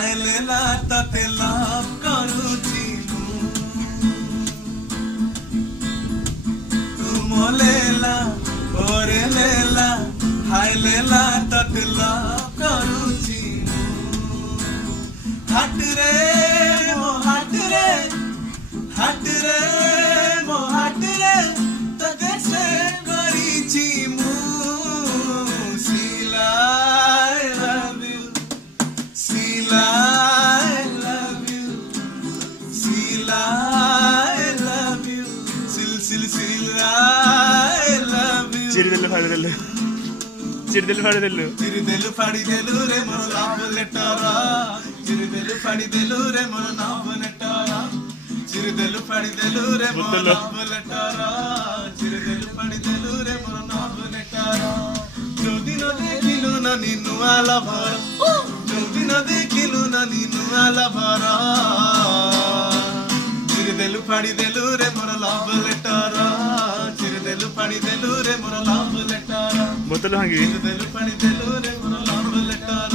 हाय लेला तते लाभ करूची तुम लेला ओरे लेला हाय लेला तते लाभ करूची हट रे मो हट रे हट रे मो हट रे तते से करीची मु Sheila I love you Sheila I love you Sheila I love you Sheila I love you ചിരിതെല്ലു फाड़ी देलु रे मोर लव लेटर चिरिदेलु फाड़ी देलु रे मोर लव लेटर चिरिदेलु फाड़ी देलु रे मोर लव लेटर चिरिदेलु फाड़ी देलु रे मोर लव लेटर जो दिन देखिलु ना निन्नु आला भर जो दिन देखिलु ना निन्नु आला भर चिरिदेलु फाड़ी देलु रे मोर लव लेटर चिरिदेलु फाड़ी देलु रे मोर लव लेटर बोतल भांगी चिरिदेलु फाड़ी देलु रे मोर लव लेटर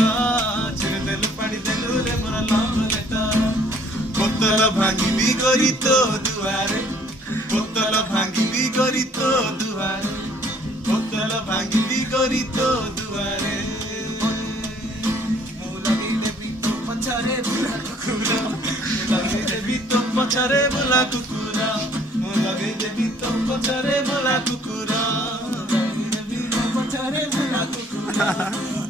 चिरिदेलु फाड़ी देलु रे मोर लव लेटर बोतल भांगी भी गरी तो दुआरे बोतल भांगी भी गरी तो दुआरे बोतल भांगी भी गरी तो दुआरे मुलागिले भी तो पछारे बुला कुकुरा मुलागिले भी तो पछारे बुला कुकुरा मुलागिले भी तो पछारे बुला कुकुरा मुलागिले भी तो पछारे बुला कुकुरा